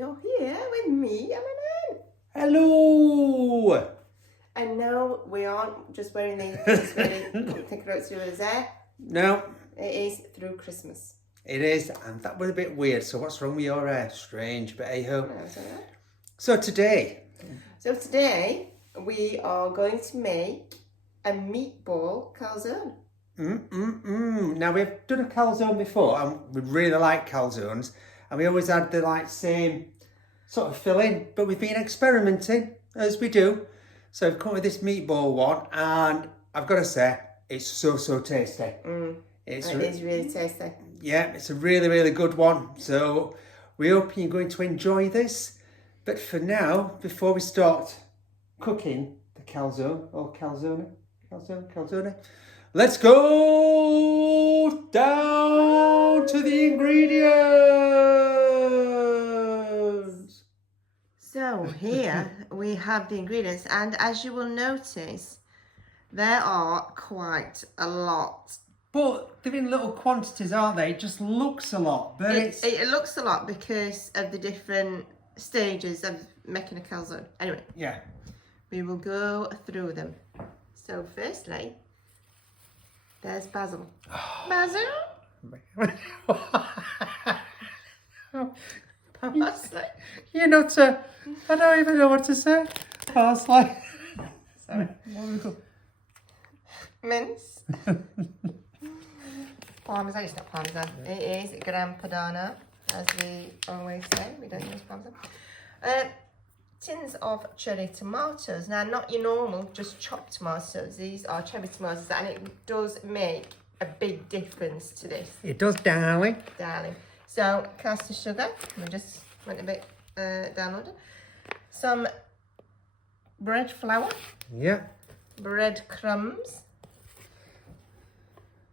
you're here with me, Eminem. Hello! And no, we aren't just wearing these because really think about through his hair. No. It is through Christmas. It is, and that was a bit weird. So what's wrong with your hair? Strange, but hey ho. No, it's all right. So today we are going to make a meatball calzone. Now we've done a calzone before, and we really like calzones, and we always had the same sort of filling, but we've been experimenting as we do. So I've come with this meatball one, and I've got to say, it's so tasty. It is really tasty. Yeah, it's a really good one. So we hope you're going to enjoy this. But for now, before we start cooking the calzone, or calzone, let's go down to the ingredients. So here we have the ingredients, and as you will notice, there are quite a lot. But they're in little quantities, aren't they? It just looks a lot, but it looks a lot because of the different stages of making a calzone. Anyway, yeah, we will go through them. So firstly, there's basil. Basil? Parsley. You're not I don't even know what to say. Parsley. Sorry. Mince. Parmesan, it's not parmesan. It is gran padana, as we always say. We don't use parmesan. Tins of cherry tomatoes. Now, not your normal, just chopped tomatoes. These are cherry tomatoes, and it does make a big difference to this. It does, darling. So, caster sugar. We just went a bit down under. Some bread flour. Yeah. Bread crumbs.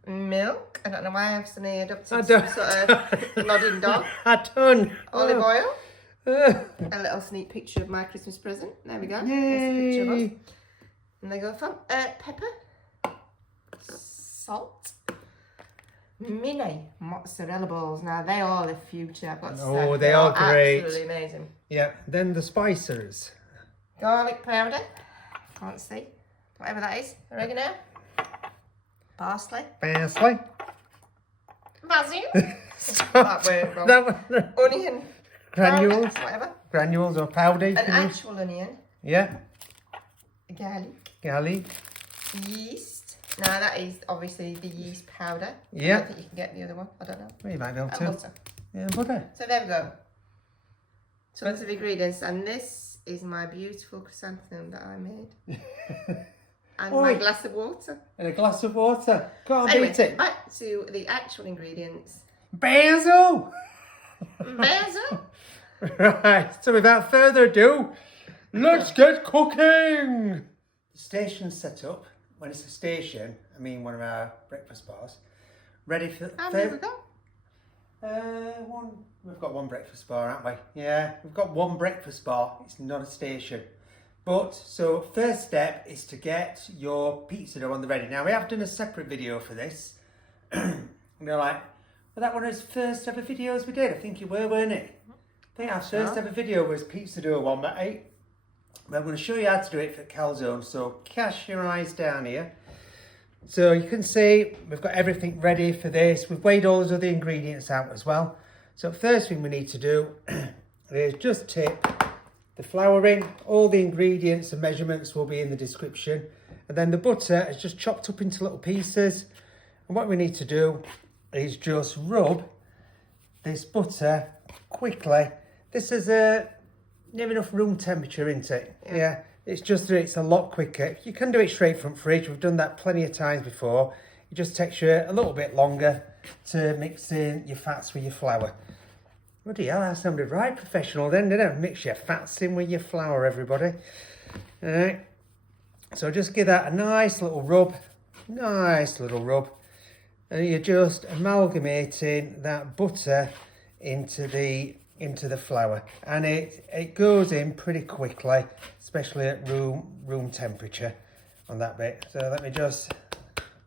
Milk. I don't know why I have suddenly adopted some sort of nodding dog. I don't. Olive oil. A little sneak picture of my Christmas present. There we go. Yay. There's a picture of us. And they go from pepper, salt, mini mozzarella balls. Now they are the future. I've got to say. Oh, they are great. Absolutely amazing. Yeah. Then the spicers. Garlic powder. Can't see. Whatever that is. Oregano. Parsley. Basil. Basil. That word wrong. That one. Onion. Granules. Powder, whatever. Granules or powder. An actual onion. Yeah. Garlic. Yeast. Now that is obviously the yeast powder. Yeah. I don't think you can get the other one. I don't know. Well, you might be able And to. butter. Yeah, butter. So there we go. Tons of ingredients, and this is my beautiful chrysanthemum that I made. And my glass of water. And a glass of water. Can't Anyway, beat it. back to the actual ingredients. Basil. Basil. Right, so without further ado, let's get cooking. The station's set up. When it's a station, I mean one of our breakfast bars. Ready for... How many have we got? We've got one breakfast bar, haven't we? Yeah, we've got one breakfast bar. It's not a station. But, so first step is to get your pizza dough on the ready. Now, we have done a separate video for this. And they're like, well, that one was first ever videos we did. I think you were, weren't it? I think our first ever video was pizza dough one, but I'm going to show you how to do it for calzone. So cast your eyes down here. So you can see we've got everything ready for this. We've weighed all those other ingredients out as well. So first thing we need to do is just tip the flour in. All the ingredients and measurements will be in the description. And then the butter is just chopped up into little pieces. And what we need to do is just rub this butter quickly. This is near enough room temperature, isn't it? Yeah. It's just that it's a lot quicker. You can do it straight from fridge. We've done that plenty of times before. It just takes you a little bit longer to mix in your fats with your flour. Bloody hell, that sounded right professional then, didn't it? Mix your fats in with your flour, everybody. All right. So just give that a nice little rub. And you're just amalgamating that butter into the flour, and it goes in pretty quickly, especially at room temperature on that bit. So let me just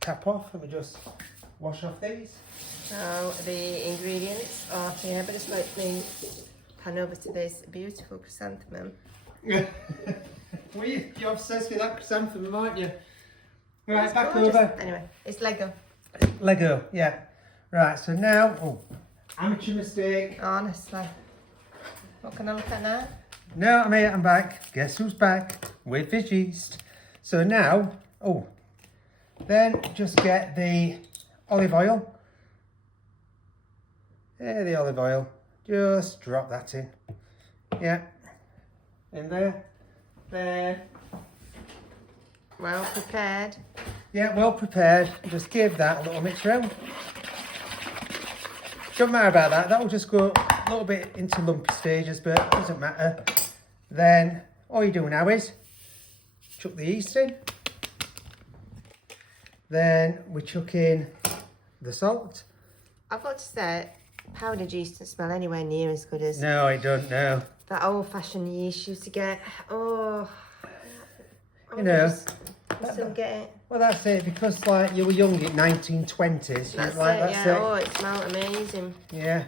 tap off. Let me just wash off these. So the ingredients are here, but it's slightly pan over to this beautiful chrysanthemum. Well, you're obsessed with that chrysanthemum, aren't you? Right, It's back gorgeous. over. Anyway, it's Lego. Lego, yeah. Right, so now, amateur mistake. Honestly. What can I look at now? No, I'm back. Guess who's back? With his yeast. So now, then just get the olive oil. There, the olive oil. Just drop that in. Yeah. In there. There. Well prepared. Yeah, well prepared. Just give that a little mix round. Don't matter about that. That will just go a little bit into lumpy stages, but it doesn't matter. Then all you do now is chuck the yeast in. Then we chuck in the salt. I've got to say, powdered yeast doesn't smell anywhere near as good as No, I don't know. that old-fashioned yeast used to get. Oh, You know. I still get it. Well, that's it, because like you were young in 1920s. That's like, it, yeah. Oh, it smelled amazing. Yeah.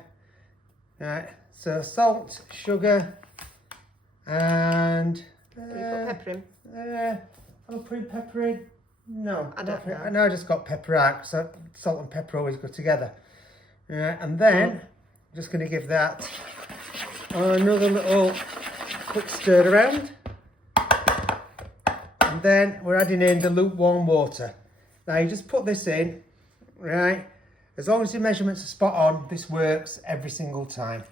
Right. So salt, sugar, and Can you put pepper in? I'm putting pepper in. No, I don't know. I know I just got pepper out, so salt and pepper always go together. And then I'm just going to give that another little quick stir around. And then we're adding in the lukewarm water. Now you just put this in, right? As long as your measurements are spot on, this works every single time.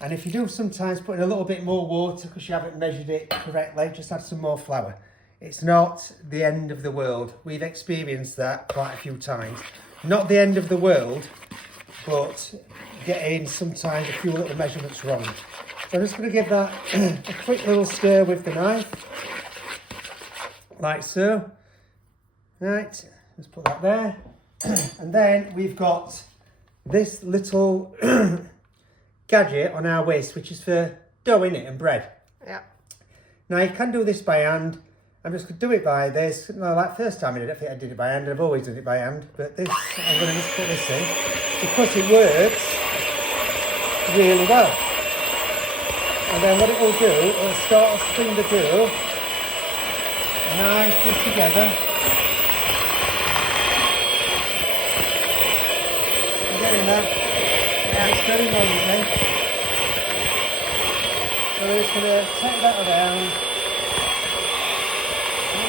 And if you do sometimes put in a little bit more water because you haven't measured it correctly, just add some more flour. It's not the end of the world. We've experienced that quite a few times. Not the end of the world, but getting sometimes a few little measurements wrong. So I'm just going to give that a quick little stir with the knife. Like so. Right, let's put that there. And then we've got this little gadget on our waist, which is for dough in it and bread. Yeah. Now you can do this by hand. I'm just going to do it by this. No, like first time I did it, I think I did it by hand. I've always done it by hand. But this, I'm going to just put this in because it works really well. And then what it will do, it'll start to spring the dough nicely together. I'm getting that. Yeah, it's very noisy. So we're just going to take that around.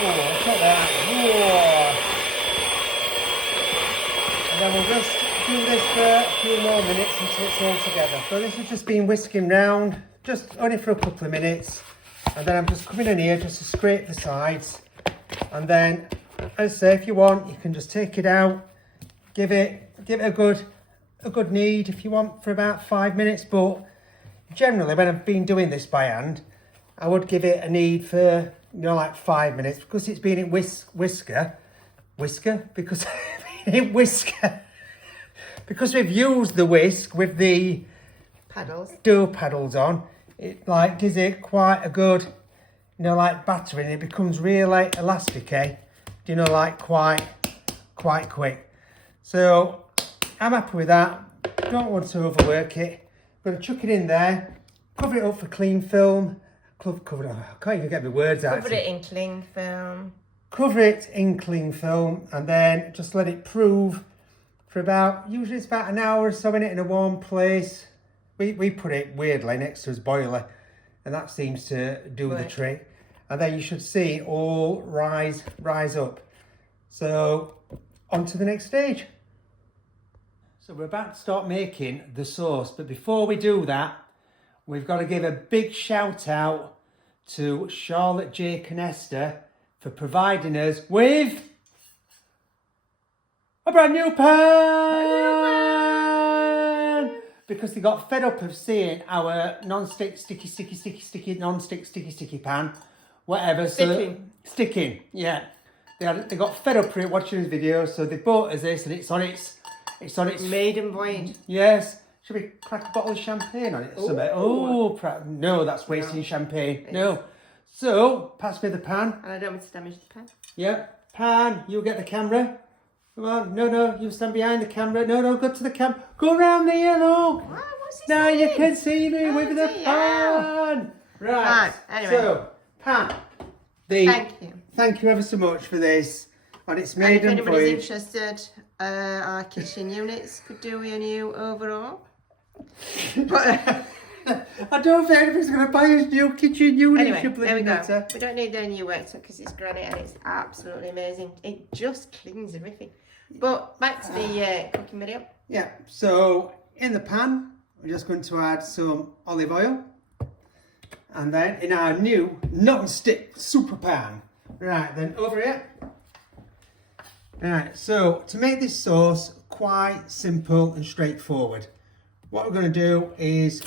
Oh, check that. Oh. And then we'll just do this for a few more minutes until it's all together. So this has just been whisking round, just only for a couple of minutes. And then I'm just coming in here just to scrape the sides. And then, as I say, if you want, you can just take it out, give it a good knead if you want for about 5 minutes. But generally, when I've been doing this by hand, I would give it a knead for, like 5 minutes because it's been in whisker, because because we've used the whisk with the dough paddles on. It like gives it quite a good, like battering. It becomes really elastic, like quite quick. So I'm happy with that. Don't want to overwork it. I'm going to chuck it in there, cover it up for cling film. I can't even get my words out. Cover it in cling film. Cover it in cling film and then just let it prove for usually it's about an hour or so in it in a warm place. We put it weirdly next to his boiler and that seems to do the trick. And then you should see it all rise up. So on to the next stage. So we're about to start making the sauce, but before we do that, we've got to give a big shout out to Charlotte J. Canester for providing us with a brand new pan! Because they got fed up of seeing our non-stick, sticky pan, whatever. Sticking, yeah. They got fed up for it watching his video, so they bought us this and it's on its maiden voyage. Yes. Should we crack a bottle of champagne on it? No, that's wasting champagne. No. So, pass me the pan. And I don't want to damage the pan. Yeah. Pan, you get the camera. Come on. No, you stand behind the camera. No, go to the camera. Go round the yellow. Why what's he Now saying? you can see me with the dear. pan. Right. Anyway. So, pan. Thank you ever so much for this. On its And maiden if anybody's voyage. interested, our kitchen units could do with a new overhaul. But, I don't think anybody's going to buy us new kitchen unit. anyway, you there we bloody go. nutter. We don't need any new worktop because it's granite and it's absolutely amazing. It just cleans everything. But back to the cooking video. Yeah, so in the pan, we're just going to add some olive oil. And then in our new non-stick super pan. Right, then over here. Right, so to make this sauce quite simple and straightforward, what we're going to do is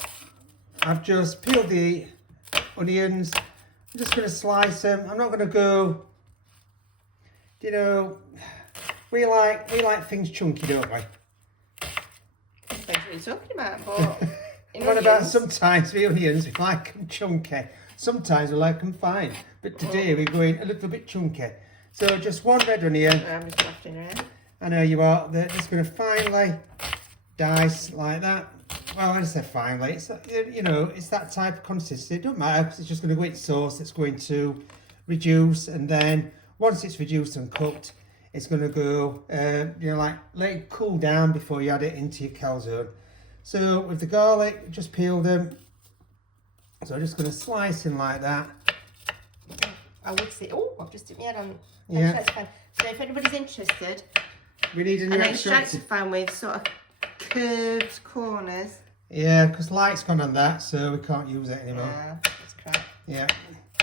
I've just peeled the onions. I'm just going to slice them. I'm not going to go, you know, we like things chunky, don't we? Depends what you're talking about, but What about sometimes the onions, we like them chunky. Sometimes we like them fine. But today we're going a little bit chunky. So just one red onion. I'm just laughing around. I know you are. They're just going to finely dice like that. Well, I say finely. It's, you know, it's that type of consistency. It don't matter because it's just going to go into sauce. It's going to reduce, and then once it's reduced and cooked, it's going to go, you know, like let it cool down before you add it into your calzone. So with the garlic, just peel them. So I'm just going to slice in like that. I would say, oh, I've just hit my head on. Yeah. So if anybody's interested, We need a new and extractor. extractor fan with sort of curved corners. Yeah, because light's gone on that, so we can't use it anymore. Yeah, that's crap. Yeah.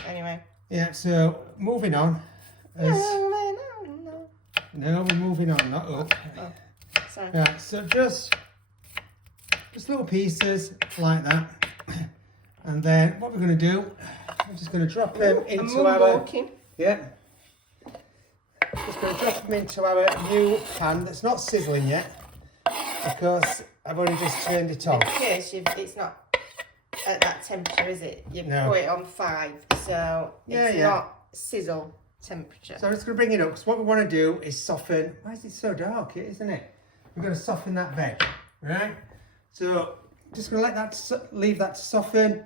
Anyway. Yeah, so moving on. No. No, we're moving on, not up. Oh, sorry. Right, so just little pieces like that. And then what we're going to do, I'm just going to drop them into our... walking. Yeah. Just going to drop them into our new pan that's not sizzling yet, because I've only just turned it on. In case it's not at that temperature, is it? You No. put it on 5, so it's not sizzle temperature. So I'm just going to bring it up, because what we want to do is soften... Why is it so dark, isn't it? We're going to soften that veg, right? So just going to let that leave that to soften.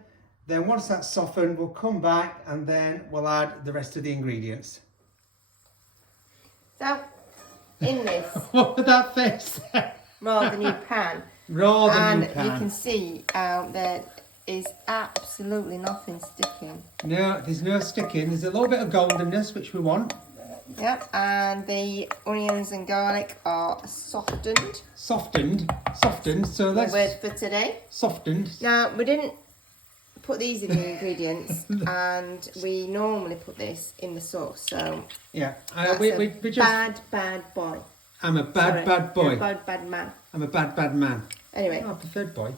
Then once that's softened, we'll come back and then we'll add the rest of the ingredients. So, in this What would that face? rather new pan, Rather and new pan. you can see there is absolutely nothing sticking. No, there's no sticking. There's a little bit of goldenness, which we want. Yep, and the onions and garlic are softened. Softened. So The that's word for today. softened. Now, we didn't put these in the ingredients, and we normally put this in the sauce, so Yeah, that's we just... bad boy. I'm a bad boy. You're a bad man. I'm a bad man. Anyway. Oh, I preferred boy.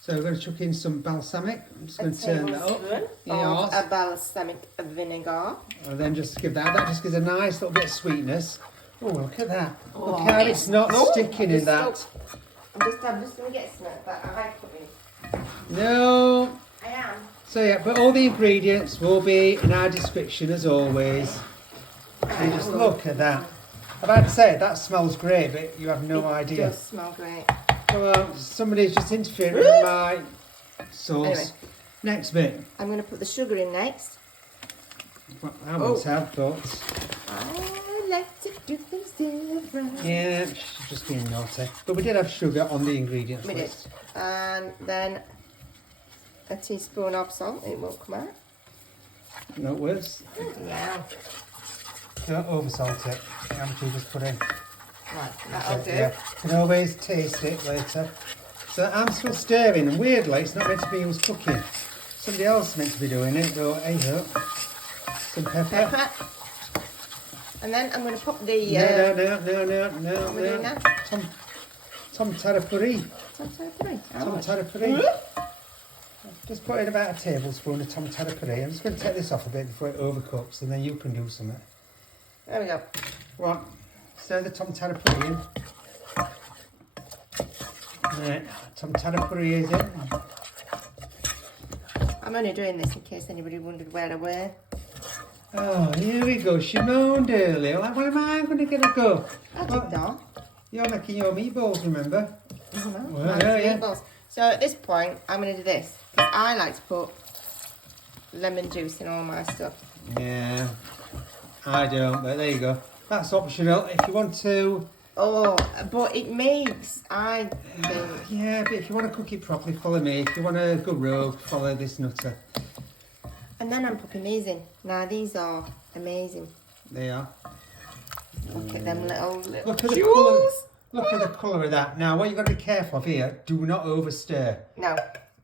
So we're going to chuck in some balsamic. I'm just going to turn that up. Of a balsamic vinegar. And then just give that just gives a nice little bit of sweetness. Oh, look at that. Oh, Look how it's not sticking in that. I'm just going to get some of that. I like it. No. I am. So yeah, but all the ingredients will be in our description as always. And just look at that. I've had to say, that smells great, but you have no idea. It does smell great. Well, somebody's just interfering with my sauce. Anyway. Next bit. I'm going to put the sugar in next. Well, I once have, but... I like to do things different. Yeah, she's just being naughty. But we did have sugar on the ingredients We did. list. And then a teaspoon of salt. It won't come out. No worse. Yeah. Don't oversalt it. How much you just put in? Right, that'll do. Yeah. You can always taste it later. So I'm still stirring, and weirdly, it's not meant to be who's cooking. Somebody else is meant to be doing it, though. Hey, look. Some pepper. Pepper. And then I'm going to put the... No. What are we doing now? Tom tarapuri. Tom Tarapuri. Just put in about a tablespoon of tom tarapuri. I'm just going to take this off a bit before it overcooks, and then you can do something. There we go. Right, stir the tom tarapuri in. Right, tom tarapuri is in. I'm only doing this in case anybody wondered where I were. Oh, here we go. She moaned earlier. Like, where am I going to get a go? I did not. You're making your meatballs, remember? Oh, no. Well, Mine's yeah. meatballs. So at this point, I'm going to do this. Because I like to put lemon juice in all my stuff. Yeah, I don't, but there you go. That's optional. If you want to... Oh, but it makes, I think... Yeah, but if you want to cook it properly, follow me. If you want a good rogue, follow this nutter. And then I'm popping these in. Now, these are amazing. They are. Look at them little Look at the jewels. colour. Look at the colour of that. Now, what you've got to be careful of here, do not overstir. No,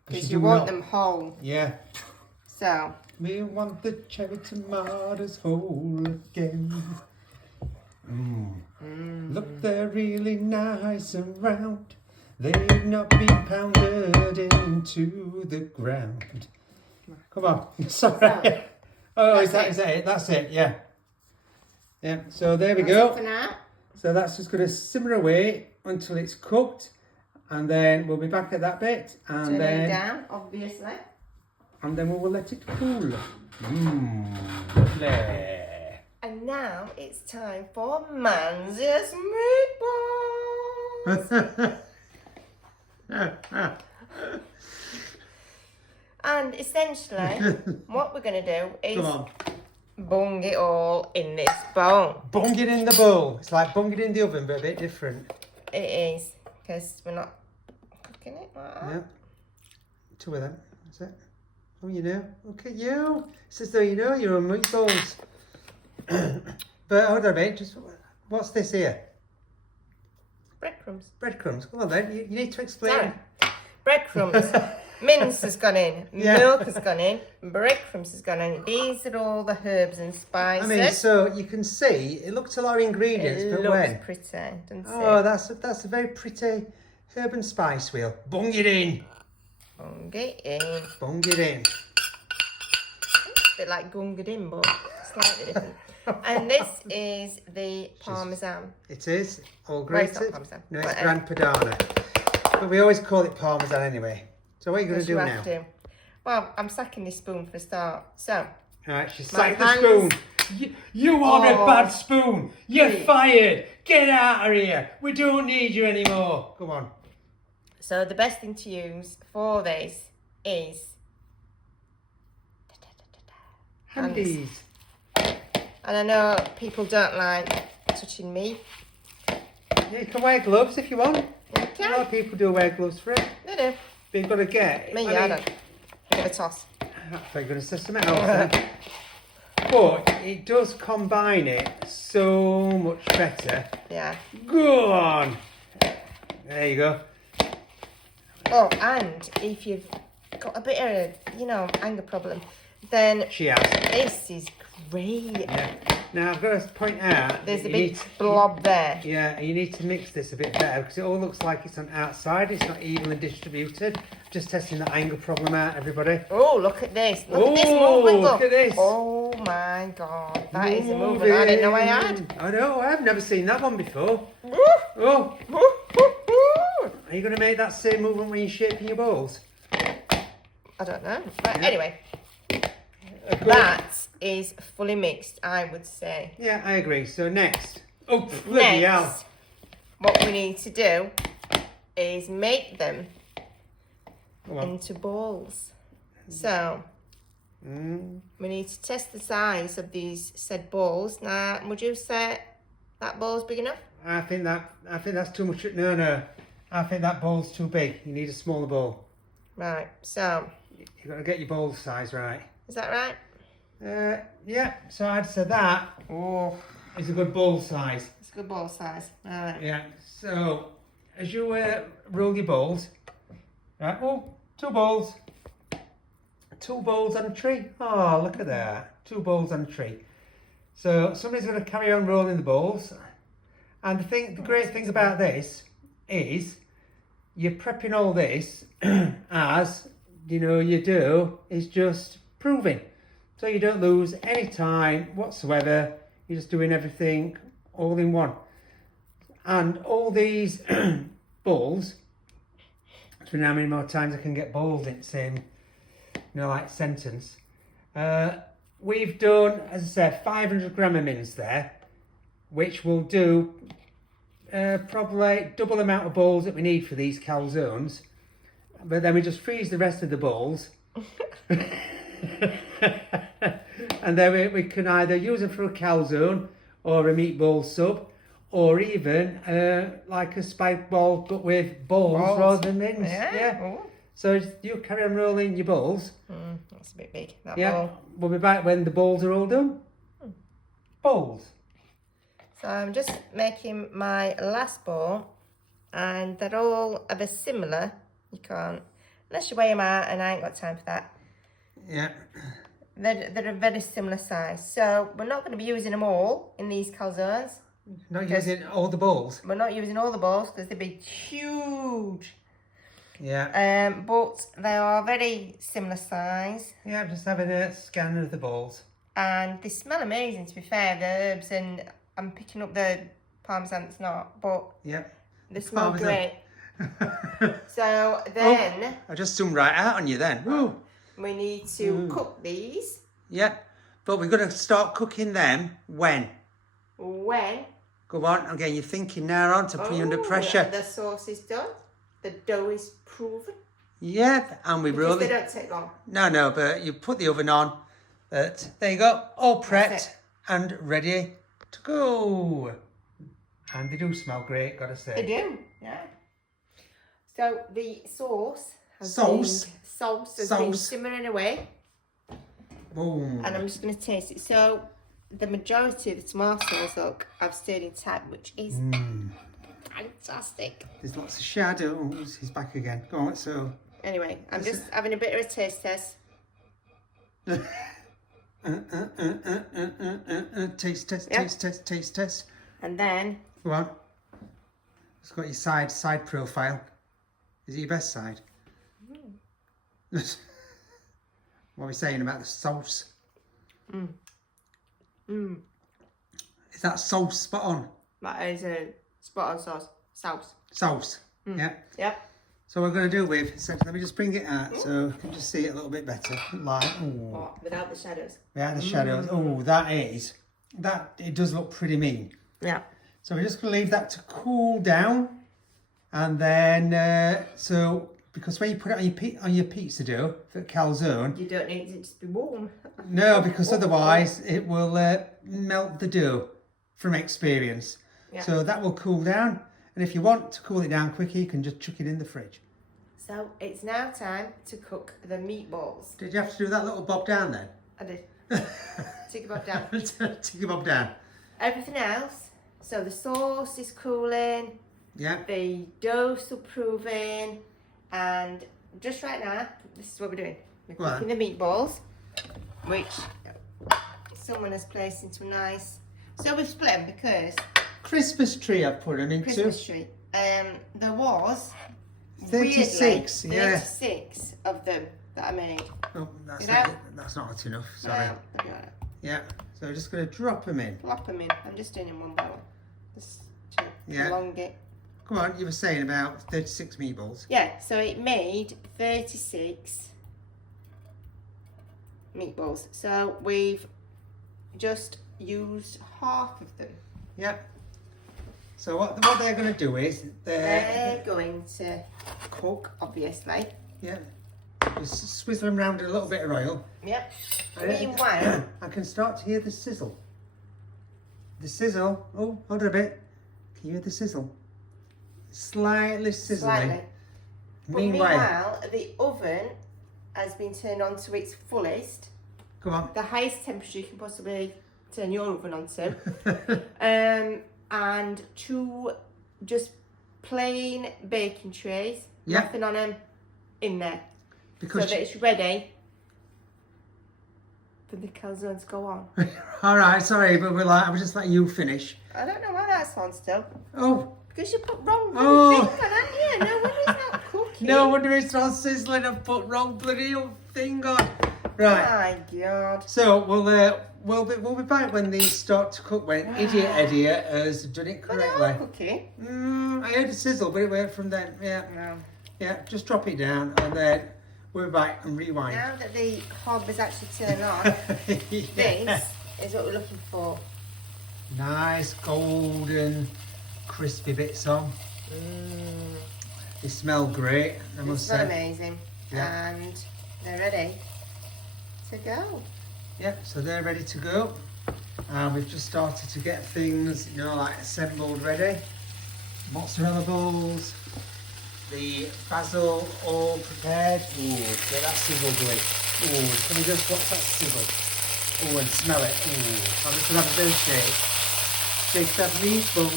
because you you do want not- them whole. Yeah. So, We want the cherry tomatoes whole again. Look, they're really nice and round. They've not been pounded into the ground. Come on. Sorry. Oh, is that it? That's it, yeah. Yeah, so there we that's go. it for now. So that's just going to simmer away until it's cooked. And then we'll be back at that bit. And Turn it then... down, obviously. And then we will let it cool. Lovely. And now it's time for Manzi's meatballs. And essentially, what we're going to do is Come on. bung it all in this bowl. Bung it in the bowl. It's like bung it in the oven, but a bit different. It is, because we're not cooking it like that. Yeah. Two of them. That's it. Oh, you know. Look at you. It's as though you know your own meatballs. But hold on a minute. Just, what's this here? Breadcrumbs. Breadcrumbs. Come on then. You need to explain. Sorry. Breadcrumbs. Mince has gone in. Yeah. Milk has gone in. Breadcrumbs has gone in. These are all the herbs and spices. I mean, so you can see it looks a lot of ingredients, it but looks when? pretty, doesn't Oh, it? that's a very pretty herb and spice wheel. Bung it in. Bung it in. Bung it in. A bit like gunga din, but slightly different. And this is the parmesan. It is all Well, it's grated. not parmesan, No, it's but, gran padana. But we always call it parmesan anyway. So what are you going to do you now? have to. Well, I'm sacking this spoon for a start. So, All right, she's My sacked the hands- spoon. You are a Oh. bad spoon. You're Please. fired. Get out of here. We don't need you anymore. Come on. so the best thing to use for this is Handies. and I know people don't like touching me. Yeah, you can wear gloves if you want. A lot Okay, of people do wear gloves for it. they do. But you've got to get... Me, I don't. Give it a toss. I thought you were going to say something else then. But it does combine it so much better. Yeah. Go on. There you go. Oh, and if you've got a bit of a, anger problem, then She has. this is great. Yeah. Now I've got to point out. There's that a you big need to- blob there. Yeah, you need to mix this a bit better because it all looks like it's on outside. It's not evenly distributed. Just testing that angle problem out, everybody. Oh, look at this. Look at this Oh, movement. look at this. Oh my God. That is a movement I didn't know I had. I know, I've never seen that one before. Woo, Oh, woo, woo, woo. are you going to make that same movement when you're shaping your balls? I don't know. But Yeah. anyway, Good. that is fully mixed, I would say. Yeah, I agree. So next. Oh, bloody hell. Next, what we need to do is make them Come on. into balls. So we need to test the size of these said balls. Now, would you say that ball's big enough? I think that's too much. No. I think that ball's too big. You need a smaller ball. Right, so, You've got to get your bowl size right. is that right? Yeah, so I'd say that Oh, is a good bowl size. it's a good ball size. All right. Yeah, so as you roll your bowls, right, two bowls on a tree. Oh, look at that, 2 bowls on a tree. So somebody's going to carry on rolling the bowls. And the great thing about this is you're prepping all this as, you do, is just proving. So you don't lose any time whatsoever. You're just doing everything all in one. And all these bowls, I don't know how many more times I can get bowls in the same, like sentence. We've done, as I said, 500 gram of mince there, which will do probably double the amount of bowls that we need for these calzones. but then we just freeze the rest of the balls. And then we can either use them for a calzone or a meatball sub, or even like a spike ball but with balls rather than mince. Yeah. Oh. So you carry on rolling your balls. That's a bit big, that ball. We'll be back when the balls are all done. Balls. So I'm just making my last ball, and they're all of a similar. You can't, unless you weigh them out, and I ain't got time for that. Yeah. They're a very similar size. So we're not going to be using them all in these calzones. Not using all the balls? We're not using all the balls because they'd be huge. Yeah. But they are very similar size. Yeah, I'm just having a scan of the balls. And they smell amazing, to be fair, the herbs, and I'm picking up the parmesan that's not, but they smell great. So then... I just zoomed right out on you then. Woo. We need to cook these. Yeah, but we're going to start cooking them when? When? Go on, I'm getting you thinking now, aren't I? Put you under pressure. The sauce is done. The dough is proven. Yeah, and we roll it. They don't take long. No, but you put the oven on. But there you go, all prepped and ready to go. And they do smell great, gotta say. They do, yeah. So the sauce has been simmering away. Boom. And I'm just going to taste it. So the majority of the tomato sauce, look, I've stayed intact, which is fantastic. There's lots of shadows. He's back again. Go on, so. Anyway, I'm just having a bit of a taste test. Taste test, taste test. And then. Go on. It's got your side profile. Is it your best side? What are we saying about the sauce? Is that sauce spot on? That is a spot on sauce. Sauce. Yeah. Yep. So what we're going to do with, let me just bring it out so you can just see it a little bit better. Like, without the shadows. Without the shadows. Oh, it does look pretty mean. Yeah. So we're just going to leave that to cool down. And then, because when you put it on your pizza dough for calzone, you don't need it to be warm. No, because otherwise it will melt the dough from experience. Yeah. So that will cool down. And if you want to cool it down quicker, you can just chuck it in the fridge. So it's now time to cook the meatballs. Did you have to do that little bob down then? I did. Tick a bob down. Tick a bob down. Everything else. So the sauce is cooling. Yeah. The dough's improving. And just right now, this is what we're doing. We're cooking the meatballs, which someone has placed into a nice... So we've split them because... Christmas tree I put them into. Christmas tree. There was 36, weirdly, 36 of them that I made. Oh, that's not hot enough. Sorry. Yeah. So we're just going to drop them in. Plop them in. I'm just doing them one by one. Just to prolong it. Come on, you were saying about 36 meatballs. Yeah. So it made 36 meatballs. So we've just used half of them. Yep. So what they're going to do is they're going to cook, obviously. Yeah. Just swizzle them around in a little bit of oil. Yep. Meanwhile, I can start to hear the sizzle. The sizzle. Oh, hold on a bit. Can you hear the sizzle? Slightly sizzling. Slightly. Meanwhile, the oven has been turned on to its fullest. Come on. The highest temperature you can possibly turn your oven on to. And 2 just plain baking trays. Yep. Nothing on them in there. Because so that it's ready for the calzone to go on. All right, sorry, but I was just letting you finish. I don't know why that's on still. Oh. Because you put wrong thing on, haven't you? No wonder it's not cooking. No wonder it's not sizzling. I put wrong bloody thing on. Right. My God. So we'll be back when these start to cook. When Idiot Eddie has done it correctly. But they're cooking. I heard a sizzle, but it went from then. Yeah. No. Yeah. Just drop it down, and then we're back and rewind. Now that the hob is actually turned on, this is what we're looking for. Nice golden, crispy bits on. They smell great, I They must smell say. amazing. Yeah. And they're ready to go. Yeah, so they're ready to go. And we've just started to get things, you know, like assembled ready. Mozzarella balls, the basil all prepared. Ooh, get that sizzle going. Ooh, can we just watch that sizzle? Ooh, and smell it. Ooh, I'm just gonna have a bit of shake. Shake that meatball.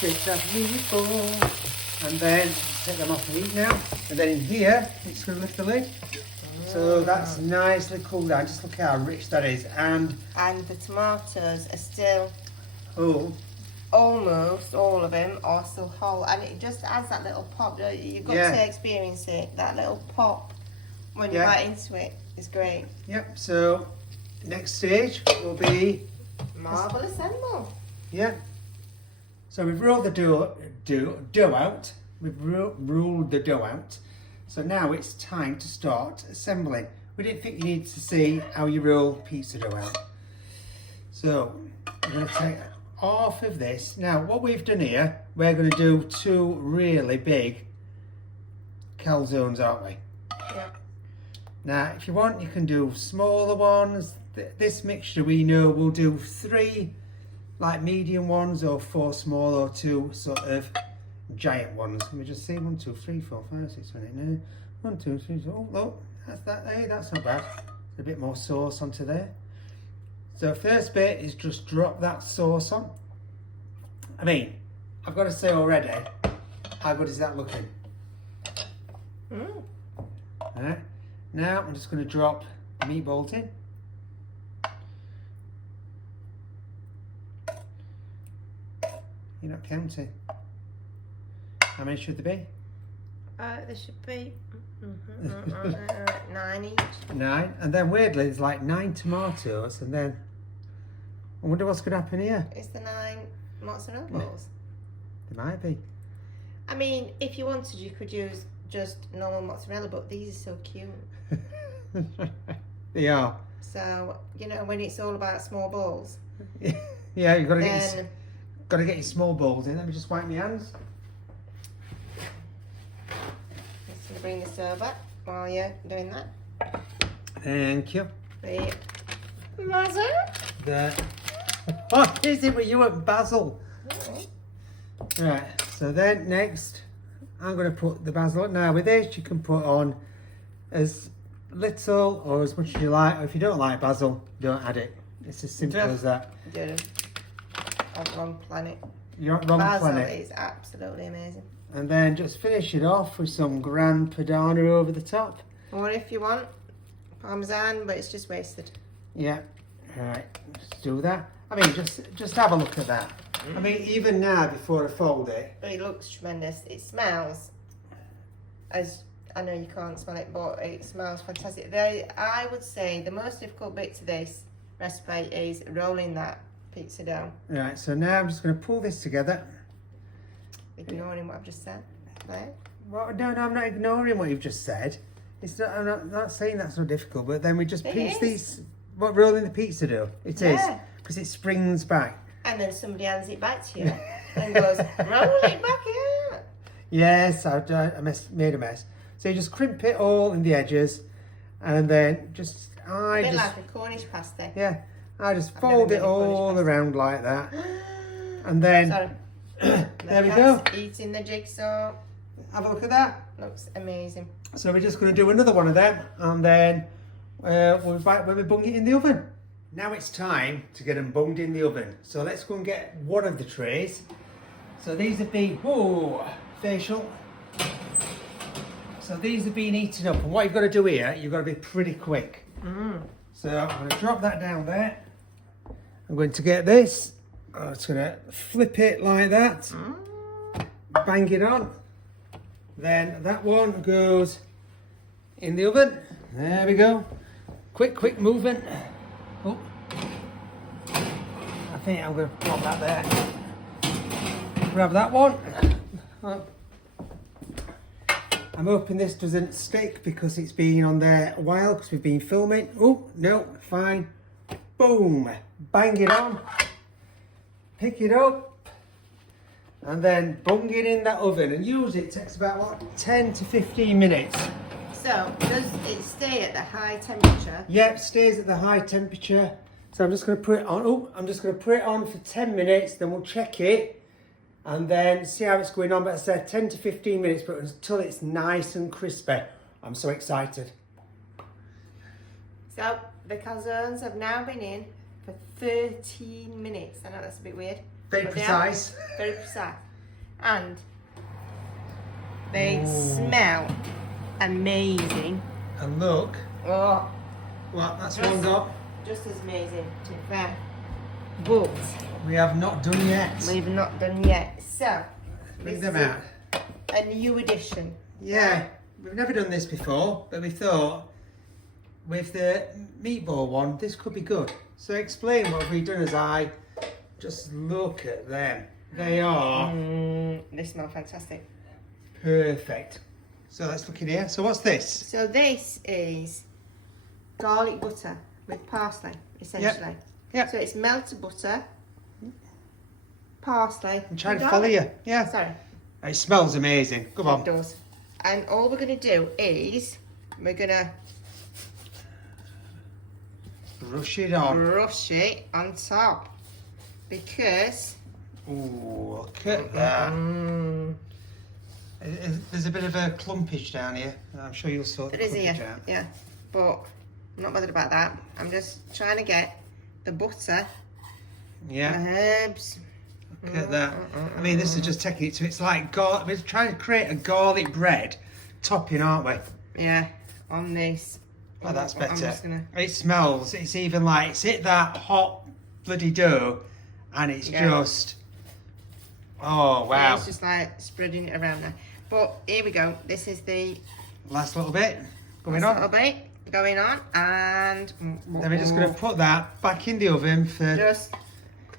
Shake that meatball. And then take them off the heat now. And then in here, it's gonna lift the lid. So that's nicely cooled down. Just look how rich that is. And the tomatoes are still, oh, almost all of them are still whole. And it just adds that little pop. You've got to experience it. That little pop when you bite into it is great. Yep, so next stage will be Marble assemble. yeah. So we've rolled the dough out. We've rolled the dough out. So now it's time to start assembling. We didn't think you needed to see how you roll pizza dough out. So we're going to take half of this. Now what we've done here, we're going to do 2 really big calzones, aren't we? Yeah. Now if you want, you can do smaller ones. This mixture we know we'll do 3 like medium ones, or 4 small, or 2 sort of giant ones. Let me just see. 1, 2, 3, 4, 5, 6, 7, 8, 9. 1, 2, 3, 4. Oh, look, that's that. Hey, that's not bad. A bit more sauce onto there. So first bit is just drop that sauce on. I mean, I've got to say already, how good is that looking? Alright. Now I'm just going to drop the meatballs in. You're not counting. How many should there be? There should be 9 each. 9. And then weirdly, there's like 9 tomatoes. And then I wonder what's going to happen here. Is the 9 mozzarella balls? There might be. I mean, if you wanted, you could use just normal mozzarella, but these are so cute. They are. So, you know, when it's all about small balls, Yeah, you've got to then get your small balls in. Let me just wipe my hands. just gonna bring this over while you're doing that. Thank you. The basil. What is it with you and basil? Right, so then next, I'm going to put the basil on. Now with this, you can put on as little or as much as you like. Or if you don't like basil, don't add it. It's as simple as that. You're on the wrong planet. You're on the wrong Basil planet. is absolutely amazing. And then just finish it off with some gran padana over the top. Or if you want, parmesan, but it's just wasted. Yeah, right, let's do that. I mean, just have a look at that. I mean, even now, before I fold it. It looks tremendous. It smells, as I know you can't smell it, but it smells fantastic. I would say the most difficult bit to this recipe is rolling that pizza dough. Right, so now I'm just going to pull this together. Ignoring what I've just said. Right? Well, no, I'm not ignoring what you've just said. It's not, I'm not saying that's not difficult, but then we just It pinch is. these. What, rolling the pizza dough? It is, Yeah. because it springs back. And then somebody hands it back to you and goes, roll it back out. Yes, made a mess. So you just crimp it all in the edges, and then A bit like a Cornish pasta. yeah, I just I've fold never it made a Cornish all pasta. around like that, and then Sorry. there we go. Eating the jigsaw. Have a look at that. Looks amazing. So we're just going to do another one of them, and then we'll be back when we bung it in the oven. Now it's time to get them bunged in the oven. So let's go and get one of the trays. So these have been, facial. So these have been eaten up, and what you've got to do here, you've got to be pretty quick. So I'm going to drop that down there. I'm going to get this. I'm just going to flip it like that. Bang it on. Then that one goes in the oven. There we go. Quick movement. Oh. I think I'm going to pop that there. Grab that one. Oh. I'm hoping this doesn't stick because it's been on there a while because we've been filming. Oh, no, fine. Boom. Bang it on. Pick it up. and then bung it in that oven, and usually it takes about what, 10 to 15 minutes. So, does it stay at the high temperature? Yep, stays at the high temperature. So I'm just going to put it on. Oh, I'm just going to put it on for 10 minutes, then we'll check it and then see how it's going on. But I said 10 to 15 minutes, but until it's nice and crispy. I'm so excited. So, the calzones have now been in for 13 minutes. I know that's a bit weird. Very but they precise. are very precise. And they smell amazing. And look. Oh, Well, that's one got. just as amazing, to be fair. But We have not done yet. we've not done yet. So, Bring this them is out. a new addition. Yeah, we've never done this before, but we thought with the meatball one, this could be good. So explain what we've done as I just look at them. They are They smell fantastic. perfect. So let's look in here. So what's this? So this is garlic butter with parsley, essentially. Yep. So it's melted butter, parsley. I'm trying to and follow garlic. you. Yeah. Sorry. It smells amazing. Come It on. does. And all we're going to do is we're going to Rush it on. brush it on top because Ooh, look at that. There's a bit of a clumpage down here. I'm sure you'll sort the it is clumpage here. out. Yeah, but I'm not bothered about that. I'm just trying to get the butter, Yeah. the herbs. Look at that. I mean, this is just taking it to, it's like, we're trying to create a garlic bread topping, aren't we? Yeah, on this. Oh, that's I'm better. just gonna... It smells, it's even like, it's hit that hot bloody dough, and it's just, oh, Yeah, wow. it's just like spreading it around there. But here we go. This is the Last little bit going last on. little bit going on, and Then we're just going to put that back in the oven for just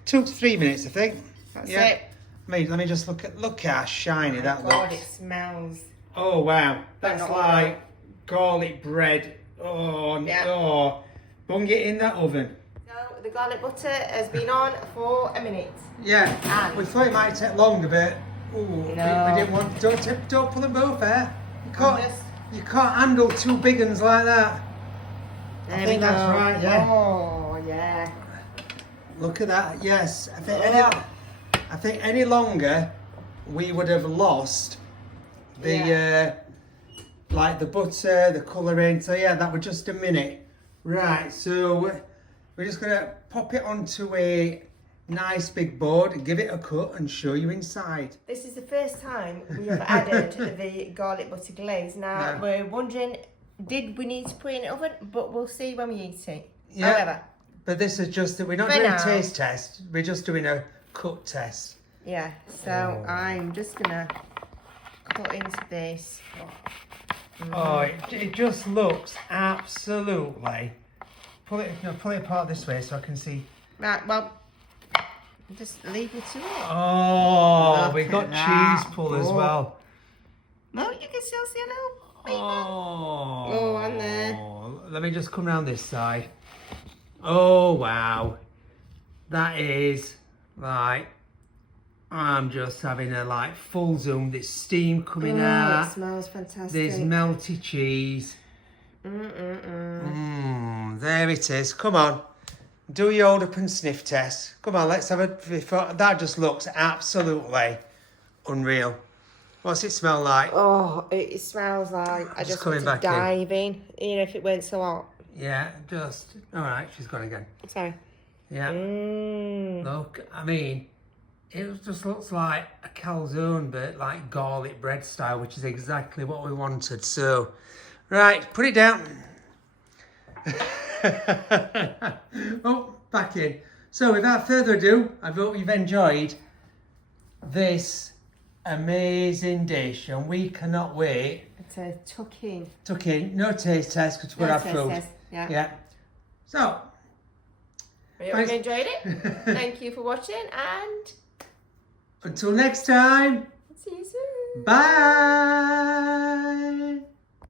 2 to 3 minutes, I think. that's Yeah. it. Mate, let me just look how shiny that God, looks. it smells. Oh wow, that's not like garlic bread. Oh Yeah. no, bung it in that oven. So the garlic butter has been on for a minute. Yeah, And- we thought it might take longer, but ooh, we didn't want. Don't put them both there. You can't handle 2 big ones like that. There I think we that's go. right. Yeah. Oh yeah. Look at that. Yes, I think any longer we would have lost the like the butter, the colouring. So yeah, that was just a minute. Right, so we're just gonna pop it onto a nice big board, give it a cut and show you inside. This is the first time we have added the garlic butter glaze. Now No. we're wondering, did we need to put it in the oven? But we'll see when we eat it. Yeah. However, But this is just that we're not For doing now. a taste test, we're just doing a cut test. yeah. So I'm just gonna cut into this. Oh, it just looks absolutely. Pull it apart this way so I can see. Right. Well, just leave me to it. Oh, Look we got at that. cheese pull as Oh. well. No, you can still see a little. Oh, Oh, on there. Let me just come round this side. Oh wow, that is like I'm just having a like full zoom. There's steam coming It out. smells fantastic. There's melty cheese. There it is. Come on, do your hold up and sniff test. Come on, let's have a. That just looks absolutely unreal. What's it smell like? Oh, it smells like I just coming want to back in. dive in. You know, if it weren't so hot. Yeah, just all right. She's gone again. Sorry. Yeah. Look, I mean, it just looks like a calzone, but like garlic bread style, which is exactly what we wanted. So, right, put it down. Oh, back in. So, without further ado, I hope you've enjoyed this amazing dish, and we cannot wait. It's a tuck in. Tuck in, no taste test, because we're No our taste food. test, yeah. Yeah. So, I hope you enjoyed it. Thank you for watching, and until next time. see you soon. Bye.